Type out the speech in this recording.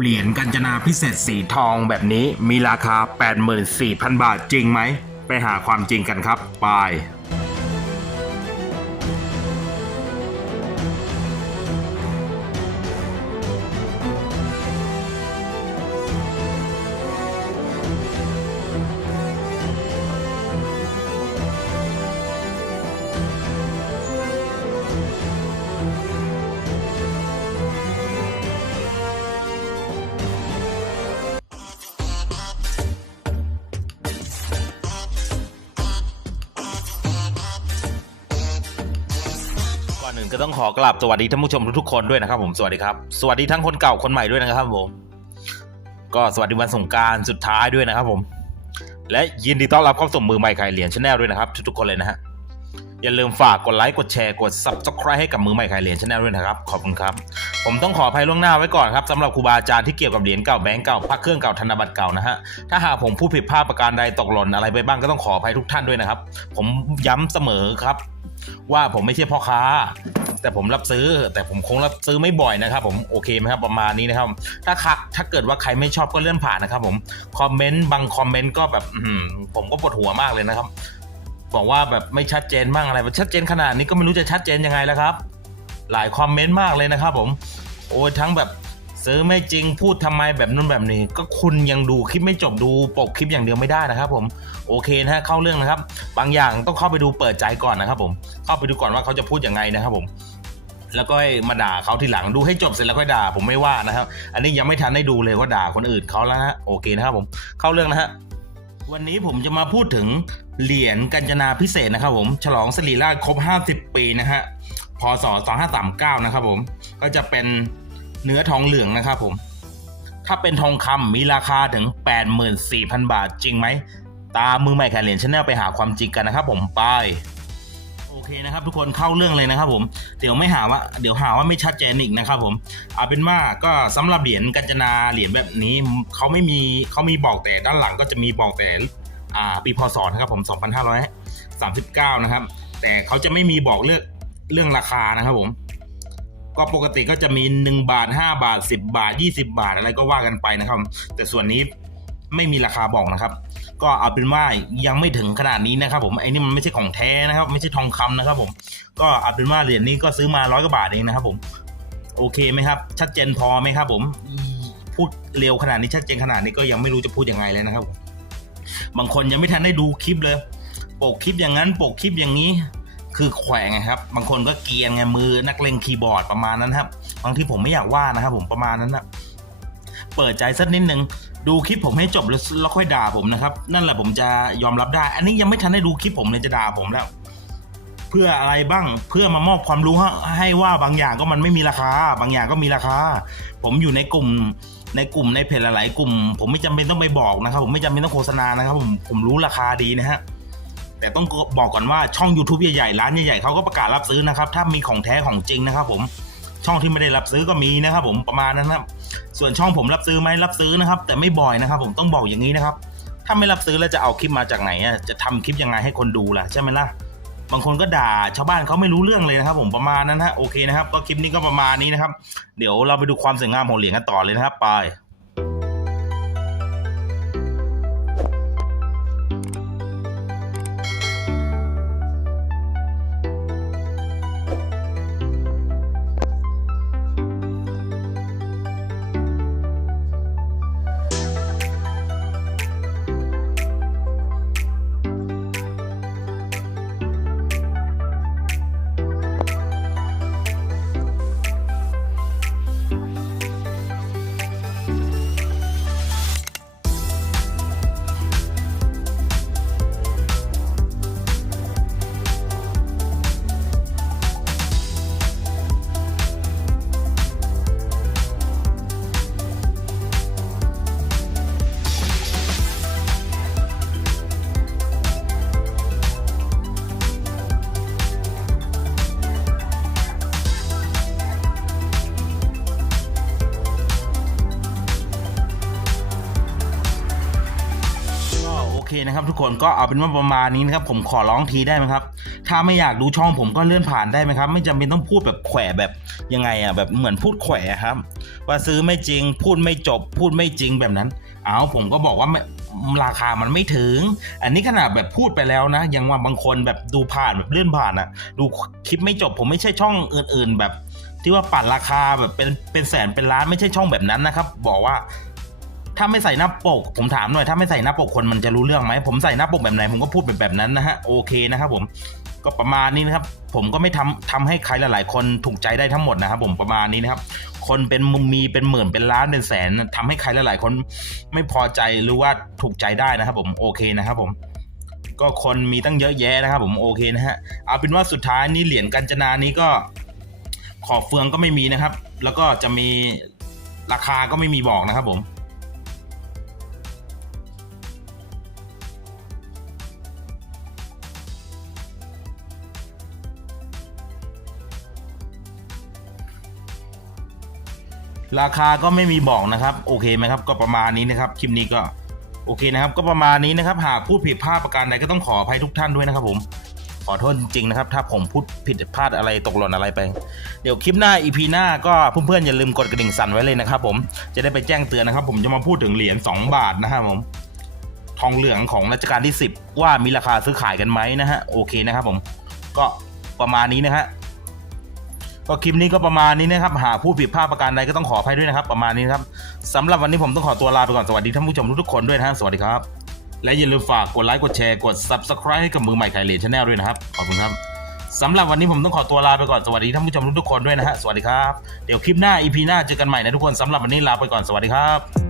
เหรียญกัญจนาพิเศษสีทองแบบนี้มีราคา 84,000 บาทจริงไหม ไปหาความจริงกันครับไปก่ จะต้องขอกราบสวัสดีท่านผู้ชมทุกๆคนด้วยนะครับผมสวัสดีครับ สวัสดีทั้งคนเก่าคนใหม่ด้วยนะครับผม ก็สวัสดีวันสงการสุดท้ายด้วยนะครับผม และยินดีต้อนรับเข้าสู่มือใหม่ขายเหรียญชาแนลด้วยนะครับ ทุกๆคนเลยนะฮะ อย่าลืมฝากกดไลค์กดแชร์กด subscribe ให้กับมือใหม่ขายเหรียญชาแนลด้วยนะครับ ขอบคุณครับ ผมต้องขออภัยล่วงหน้าไว้ก่อนครับสำหรับครูบาอาจารย์ที่เกี่ยวกับเหรียญเก่าแบงก์เก่าพักเครื่องเก่าธนบัตรเก่านะฮะถ้าหากผมพูดผิดพลาดประการใดตกหล่นอะไรไปบ้างก็ต้องขออภัยทุกท่านด้วยนะครับ ผมย้ำเสมอครับ ว่าผมไม่ใช่พ่อค้า แต่ผมรับซื้อ แต่ผมคงรับซื้อไม่บ่อยนะครับ ผมโอเคไหมครับประมาณนี้นะครับ ถ้าคะถ้าเกิดว่าใครไม่ชอบก็เลื่อนผ่านนะครับ ผมคอมเมนต์บางคอมเมนต์ก็แบบผมก็ปวดหัวมากเลยนะครับ บอกว่าแบบไม่ชัดเจนบ้างอะไรชัดเจนขนาดนี้ก็ไม่รู้จะชัดเจนยังไงแล้วครับ หลายคอมเมนต์มากเลยนะครับ ผม โอ้ยทั้งแบบซื้อไม่จริงพูดทำไมแบบนู้นแบบนี้ ก็คุณยังดูคลิปไม่จบดูปกคลิปอย่างเดียวไม่ได้นะครับ ผมโอเคนะฮะเข้าเรื่องนะครับ บางอย่างต้องเข้าไปดูเปิดใจก่อนนะครับ ผมเข้าไปดูก่อนว่าเขาจะพูดยังไงนะครับ ผม แล้วก็มาด่าเขาทีหลังดูให้จบเสร็จแล้วค่อยด่า ผมไม่ว่านะครับ อันนี้ยังไม่ทันได้ดูเลยว่าด่าคนอื่นเขาแล้วนะฮะโอเคนะครับ ผมเข้าเรื่องนะฮะวันนี้ผมจะมาพูดถึง เหรียญกัญจนาพิเศษนะครับผม ฉลองสรีราชครบ 50 ปีนะฮะ พศ 2539 นะครับผม ก็จะเป็นเนื้อทองเหลืองนะครับผม ถ้าเป็นทองคำมีราคาถึง 84,000 บาทจริงไหม ตามมือใหม่แขายเหรียญชาแนลไปหาความจริงกันนะครับผมไปโอเคนะครับทุกคนเข้าเรื่องเลยนะครับผมเดี๋ยวไม่หาว่าเดี๋ยวหาว่าไม่ชัดเจนอีกนะครับผมเอาเป็นว่าก็สำหรับเหรียญกัญจนาเหรียญแบบนี้เขาไม่มีเขามีบอกแต่ด้านหลังก็จะมีบอกแต่ ปีพศนะครับผม 2539 นะครับ แต่เขาจะไม่มีบอกเรื่องเรื่องราคานะครับผม ก็ปกติก็จะมี 1 บาท 5 บาท 10 บาท 20 บาทอะไรก็ว่ากันไปนะครับ แต่ส่วนนี้ไม่มีราคาบอกนะครับ ก็เอาเป็นว่ายังไม่ถึงขนาดนี้นะครับ ผมไอ้นี่มันไม่ใช่ของแท้นะครับ ไม่ใช่ทองคำนะครับ ผม ก็เอาเป็นว่าเหรียญนี้ก็ซื้อมาร้อยกว่าบาทเองนะครับ ผมโอเคไหมครับ ชัดเจนพอไหมครับ ผมพูดเร็วขนาดนี้ชัดเจนขนาดนี้ก็ยังไม่รู้จะพูดยังไงเลยนะครับผม บางคนยังไม่ทันได้ดูคลิปเลย ปกคลิปอย่างนั้น ปกคลิปอย่างนี้ คือแขวงไงครับ บางคนก็เกียนไงมือนักเลงคีย์บอร์ดประมาณนั้นครับ บางทีผมไม่อยากว่านะครับ ผมประมาณนั้นนะเปิดใจสักนิดนึงดูคลิปผมให้จบแล้วแล้วค่อยด่าผมนะครับ นั่นแหละผมจะยอมรับได้ อันนี้ยังไม่ทันได้ดูคลิปผมเลยจะด่าผมแล้ว เพื่ออะไรบ้างเพื่อมามอบความรู้ให้ว่าบางอย่างก็มันไม่มีราคา บางอย่างก็มีราคา ผมอยู่ในกลุ่ม ในกลุ่มในเพจหลายๆกลุ่ม ผมไม่จำเป็นต้องไปบอกนะครับ ผมไม่จำเป็นต้องโฆษณานะครับ ผมผมรู้ราคาดีนะฮะแต่ต้องบอกก่อนว่าช่อง YouTube ใหญ่ๆร้านใหญ่ๆเขาก็ประกาศรับซื้อนะครับ ถ้ามีของแท้ของจริงนะครับ ผมช่องที่ไม่ได้รับซื้อก็มีนะครับ ผมประมาณนั้นนะครับ ส่วนช่องผมรับซื้อไหมรับซื้อนะครับ แต่ไม่บ่อยนะครับ ผมต้องบอกอย่างนี้นะครับ ถ้าไม่รับซื้อแล้วจะเอาคลิปมาจากไหนอะจะทำคลิปยังไงให้คนดูล่ะใช่ไหมล่ะ บางคนก็ด่าชาวบ้านเขาไม่รู้เรื่องเลยนะครับ ผมประมาณนั้นฮะโอเคนะครับ ก็คลิปนี้ก็ประมาณนี้นะครับ เดี๋ยวเราไปดูความสวยงามของเหรียญกันต่อเลยนะครับไป นะครับทุกคนก็เอาเป็นว่าประมาณนี้นะครับผมขอร้องทีได้ไหมครับ ถ้าไม่อยากดูช่องผมก็เลื่อนผ่านได้ไหมครับ ไม่จำเป็นต้องพูดแบบแขวะแบบยังไงอะแบบเหมือนพูดแขวะครับ ว่าซื้อไม่จริง พูดไม่จบ พูดไม่จริงแบบนั้น เอาผมก็บอกว่าราคามันไม่ถึง อันนี้ขนาดแบบพูดไปแล้วนะ ยังว่าบางคนแบบดูผ่านแบบเลื่อนผ่านอะดูคลิปไม่จบผมไม่ใช่ช่องอื่น ๆ แบบที่ว่าปั่นราคาแบบเป็นเป็นแสนเป็นล้านไม่ใช่ช่องแบบนั้นนะครับ บอกว่า ถ้าไม่ใส่หน้าปก ผมถามหน่อย ถ้าไม่ใส่หน้าปกคนมันจะรู้เรื่องไหม ผมใส่หน้าปกแบบไหน ผมก็พูดแบบแบบนั้นนะฮะ โอเคนะครับผม ก็ประมาณนี้นะครับ ผมก็ไม่ทำทำให้ใครหลายๆ คนถูกใจได้ทั้งหมดนะครับผมประมาณนี้นะครับ คนเป็นมุมมีเป็นหมื่นเป็นล้านเป็นแสนทำให้ใครหลายๆ คนไม่พอใจหรือว่าถูกใจได้นะครับผมโอเคนะครับผมก็คนมีตั้งเยอะแยะนะครับผมโอเคนะฮะเอาเป็นว่าสุดท้ายนี้เหรียญกัญจนานี้ก็ขอบเฟืองก็ไม่มีนะครับ แล้วก็จะมีราคาก็ไม่มีบอกนะครับผม ราคาก็ไม่มีบอกนะครับโอเคไหมครับก็ประมาณนี้นะครับคลิปนี้ก็โอเคนะครับ ก็ประมาณนี้นะครับ หากพูดผิดพลาดประการใดก็ต้องขออภัยทุกท่านด้วยนะครับผมขอโทษจริงๆนะครับ ถ้าผมพูดผิดพลาดอะไรตกหล่นอะไรไป เดี๋ยวคลิปหน้า EP หน้าก็เพื่อนๆอย่าลืมกดกระดิ่งสั่นไว้เลยนะครับผมจะได้ไปแจ้งเตือนนะครับ ผมจะมาพูดถึงเหรียญ2บาทนะครับผมทองเหลืองของรัชกาลที่ 10 ว่ามีราคาซื้อขายกันไหมนะฮะโอเคนะครับผมก็ประมาณนี้นะฮะ ก็คลิปนี้ก็ประมาณนี้นะครับ หากผู้ผิดพลาดประการใดก็ต้องขออภัยด้วยนะครับ ประมาณนี้นครับสำหรับวันนี้ผมต้องขอตัวลาไปก่อนสวัสดีท่านผู้ชมทุกๆคนด้วยนะฮะสวัสดีครับ และอย่าลืมฝากกดไลค์กดแชร์กด subscribe ให้กับมือใหม่ไคลเหรียญชาแนลด้วยนะครับขอบคุณครับสำหรับวันนี้ผมต้องขอตัวลาไปก่อนสวัสดีท่านผู้ชมทุกๆคนด้วยนะฮะสวัสดีครับเดี๋ยวคลิปหน้า EP หน้าเจอกันใหม่นะทุกคนสำหรับวันนี้ลาไปก่อนสวัสดีครับ